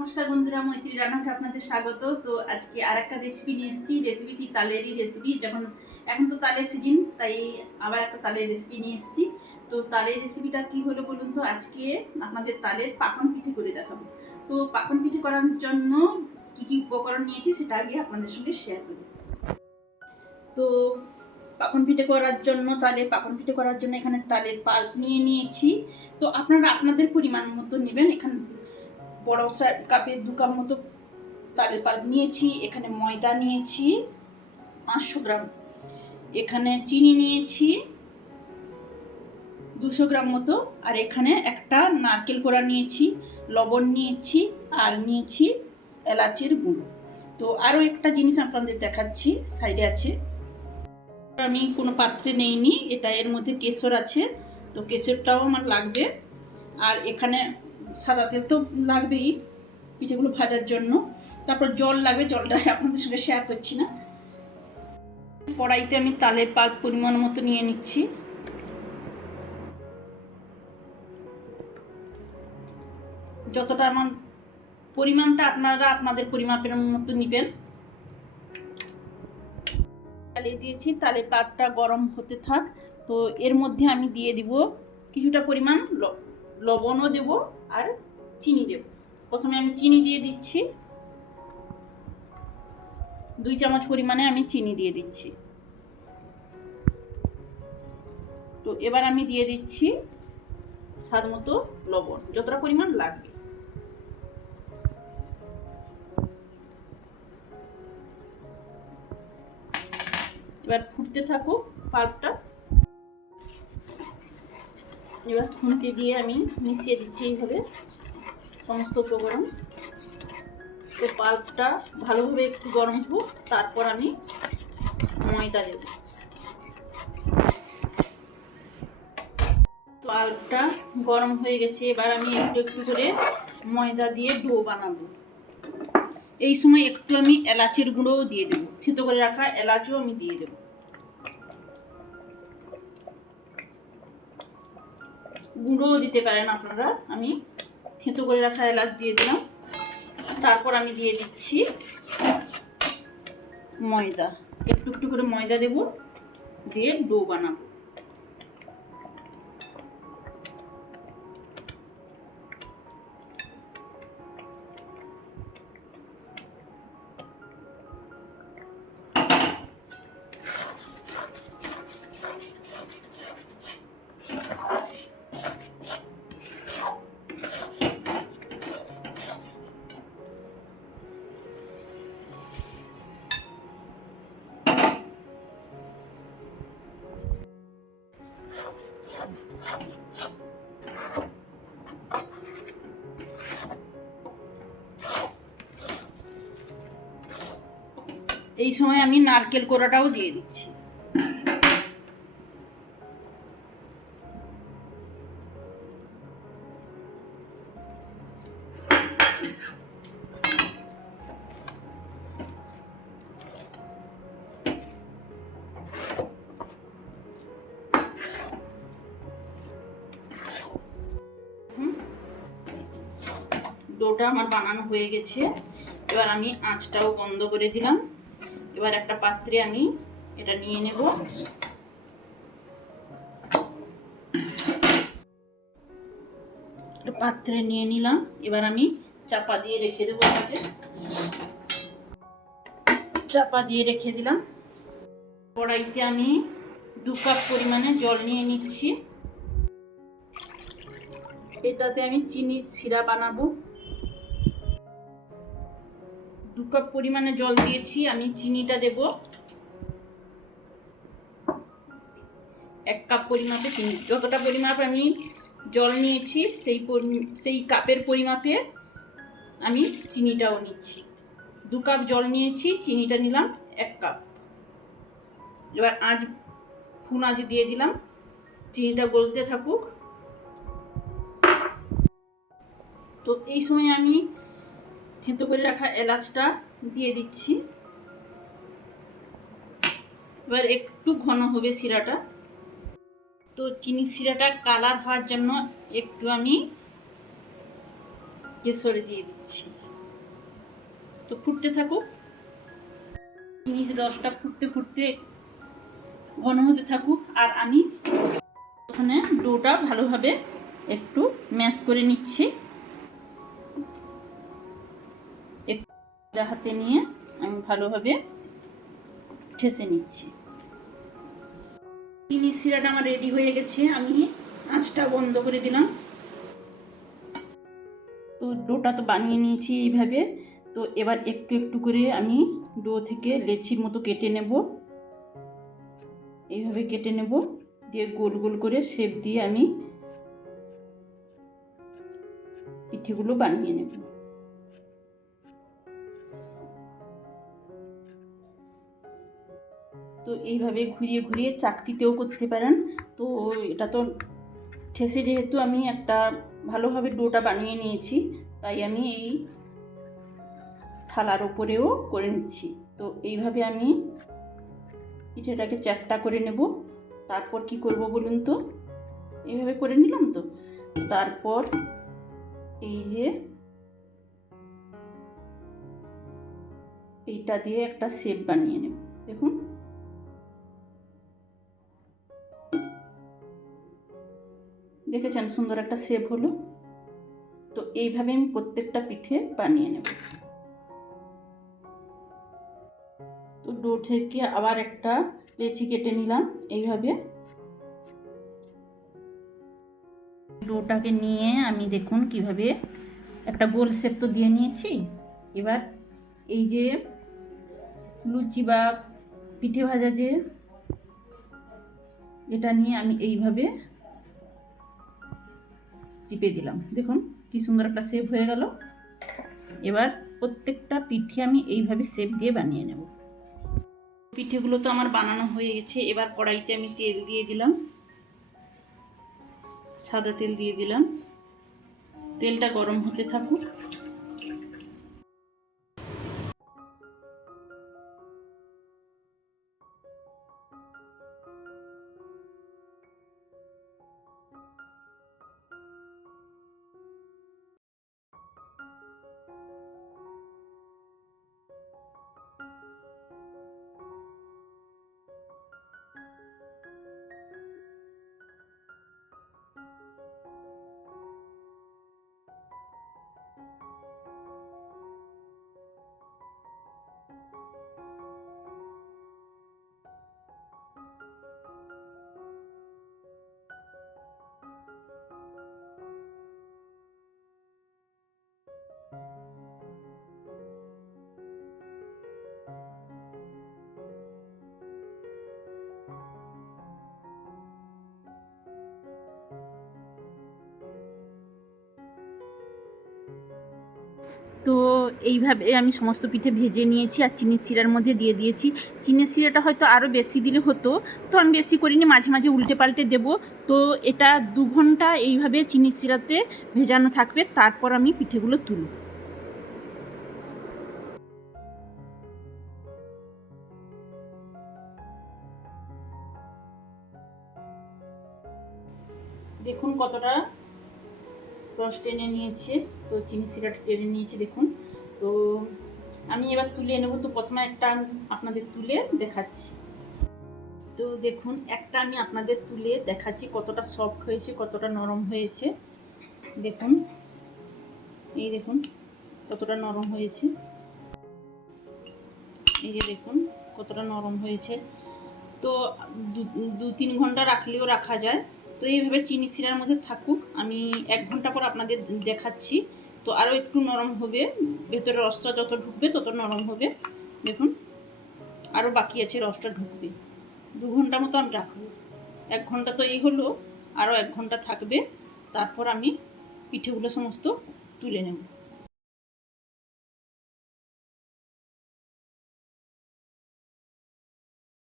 নমস্কার বন্ধুরা, মৈত্রী রান্নাঘরে আপনাদের স্বাগত। তো আজকে আর একটা রেসিপি নিয়ে এসেছি। রেসিপি তালেরই রেসিপি। এখন তো তালের সিজন, তাই আবার একটা তালের রেসিপি নিয়ে এসেছি। তো তালের রেসিপিটা কি হলো বলুন তো, আজকে আপনাদের তালের পাকন পিঠে করে দেখাবো। তো পাকন পিঠে করার জন্য কি কি উপকরণ নিয়েছি সেটা আগে আপনাদের সঙ্গে শেয়ার করি। তো পাকন পিঠে করার জন্য এখানে তালের পাল্প নিয়ে নিয়েছি। তো আপনারা আপনাদের পরিমাণ মতো নেবেন। এখানে বড় কাপে 2 কাপ মতো তালের পাল্প নিয়েছি। এখানে ময়দা নিয়েছি 500 গ্রাম, এখানে চিনি নিয়েছি 200 গ্রাম মতো, আর এখানে একটা নারকেল কোড়া নিয়েছি, লবণ নিয়েছি, আর নিয়েছি এলাচের গুঁড়ো। তো আরও একটা জিনিস আপনাদের দেখাচ্ছি, সাইডে আছে। আমি কোনো পাত্রে নেইনি, এটা এর মধ্যে কেশর আছে, তো কেশরটাও আমার লাগবে। আর এখানে সাদা তেল তো লাগবেই পিঠেগুলো ভাজার জন্য। তারপর জল লাগবে, জলটা আপনাদের সঙ্গে শেয়ার করছি না। কড়াইতে আমি তালের পাল্প পরিমাণ মতো নিয়ে নিচ্ছি। যতটা আমার পরিমাণটা আপনারা আপনাদের পরিমাপের মতো নেবেন। তালে দিয়েছি, তালের পাল্পটা গরম হতে থাক। তো এর মধ্যে আমি দিয়ে দিব কিছুটা পরিমাণ লবণও দেব আর চিনি দেব। প্রথমে আমি চিনি দিয়ে দিচ্ছি, 2 চামচ পরিমাণে আমি চিনি দিয়ে দিচ্ছি। তো এবার আমি দিয়ে দিচ্ছি স্বাদ মতো লবণ, যতটা পরিমাণ লাগবে। এবার ফুটতে থাকুক পাল্পটা। এবার খুন্তি দিয়ে আমি মিশিয়ে দিচ্ছি এইভাবে সমস্ত উপকরণ। তো পাল্পটা ভালোভাবে একটু গরম হোক, তারপর আমি ময়দা দেব। পাল্পটা গরম হয়ে গেছে, এবার আমি একটু একটু করে ময়দা দিয়ে ডো বানাবো। এই সময় একটু আমি এলাচের গুঁড়োও দিয়ে দেবো, থেঁতো করে রাখা এলাচও আমি দিয়ে দেবো। গুঁড়োও দিতে পারেন আপনারা, আমি থেঁতো করে রাখা এলাচ দিয়ে দিলাম। তারপর আমি দিয়ে দিচ্ছি ময়দা, একটু একটু করে ময়দা দেব, দিয়ে ডো বানাবো। এই সময় আমি নারকেল কোড়াটাও দিয়ে দিচ্ছি। ডোটা আমার বানানো হয়ে গেছে। এবার আমি আঁচটাও বন্ধ করে দিলাম। এবার একটা পাত্রে আমি এটা নিয়ে নেব। পাত্রে নিয়ে নিলাম, এবার আমি চাপা দিয়ে রেখে দেবো। এটাকে চাপা দিয়ে রেখে দিলাম। কড়াইতে আমি 2 কাপ পরিমাণে জল নিয়ে নিচ্ছি। এটাতে আমি চিনির সিরা বানাবো। 2 কাপ পরিমাণে জল দিয়েছি, আমি চিনিটা দেব 1 কাপ পরিমাপে চিনি। যতটা পরিমাপ আমি জল নিয়েছি সেই কাপের পরিমাপে আমি চিনিটাও নিচ্ছি। 2 কাপ জল নিয়েছি, চিনিটা নিলাম 1 কাপ। এবার ফুন আঁচ দিয়ে দিলাম, চিনিটা গলতে থাকুক। তো এই সময় আমি থেঁতো করে রাখা এলাচটা দিয়ে দিচ্ছি। এবার একটু ঘন হবে সিরাটা। তো চিনি সিরাটা কালার হওয়ার জন্য একটু আমি কেশর দিয়ে দিচ্ছি। তো ফুটতে থাকুক, চিনির রসটা ফুটতে ফুটতে ঘন হতে থাকুক, আর আমি ওখানে ডোটা ভালোভাবে একটু ম্যাশ করে নিচ্ছি। একটু হাতে নিয়ে আমি ভালোভাবে ঠেসে নিচ্ছি। চিনির সিরাটা আমার রেডি হয়ে গেছে, আমি আঁচটা বন্ধ করে দিলাম। তো ডোটা তো বানিয়ে নিয়েছি এইভাবে। তো এবার একটু একটু করে আমি ডো থেকে লেচির মতো কেটে নেব, এইভাবে কেটে নেব, দিয়ে গোল গোল করে শেপ দিয়ে আমি পিঠেগুলো বানিয়ে নেব। তো এইভাবে ঘুরিয়ে ঘুরিয়ে চাকতিতেও করতে পারেন। তো এটা তো ঠেসে যেহেতু আমি একটা ভালোভাবে ডোটা বানিয়ে নিয়েছি, তাই আমি এই থালার ওপরেও করে নিচ্ছি। তো এইভাবে আমি পিঠেটাকে চ্যাপ্টা করে নেব। তারপর কি করব বলুন তো, এইভাবে করে নিলাম। তো তারপর এই যে এইটা দিয়ে একটা শেপ বানিয়ে নেব। দেখুন, দেখেছেন সুন্দর একটা শেপ হলো। তো এইভাবে আমি প্রত্যেকটা পিঠে বানিয়ে নেব। তো ডো থেকে আবার একটা লেচি কেটে নিলাম এইভাবে। ডোটাকে নিয়ে আমি দেখুন কিভাবে একটা গোল শেপ তো দিয়ে নিয়েছি। এবার এই যে লুচি বা পিঠে ভাজা যে এটা নিয়ে আমি এইভাবে চিপে দিলাম। দেখুন কি সুন্দর একটা শেপ হয়ে গেল। এবার প্রত্যেকটা পিঠে আমি এইভাবে শেপ দিয়ে বানিয়ে নেব। পিঠেগুলো তো আমার বানানো হয়ে গেছে। এবার কড়াইতে আমি তেল দিয়ে দিলাম, সাদা তেল দিয়ে দিলাম। তেলটা গরম হতে থাকুক। তো এইভাবে আমি সমস্ত পিঠে ভেজে নিয়েছি আর চিনির শিরার মধ্যে দিয়ে দিয়েছি। চিনির শিরাটা হয়তো আরও বেশি দিলে হতো, তো আমি বেশি করিনি, মাঝে মাঝে উল্টে পাল্টে দেবো। তো এটা 2 ঘন্টা এইভাবে চিনির শিরাতে ভেজানো থাকবে, তারপর আমি পিঠেগুলো তুলব। দেখুন কতটা রস টেনে নিয়েছে। তো চিনি শিরাটা টেনে নিয়েছে দেখুন। তো আমি এবার তুলে নেব। তো প্রথমে একটা আপনাদের তুলে দেখাচ্ছি। তো দেখুন একটা আমি আপনাদের তুলে দেখাচ্ছি কতটা সফট হয়েছে, কতটা নরম হয়েছে। দেখুন, এই দেখুন কতটা নরম হয়েছে। এই যে দেখুন কতটা নরম হয়েছে। তো 2-3 ঘন্টা রাখলেও রাখা যায়। তো এইভাবে চিনি শিরার মধ্যে থাকুক, আমি 1 ঘন্টা পর আপনাদের দেখাচ্ছি। তো আরও একটু নরম হবে, ভেতরে রসটা যত ঢুকবে তত নরম হবে। দেখুন আরও বাকি আছে, রসটা ঢুকবে। 2 ঘন্টা মতো আমি রাখবো। 1 ঘন্টা তো এই হলো, আরও 1 ঘন্টা থাকবে। তারপর আমি পিঠেগুলো সমস্ত তুলে নেব।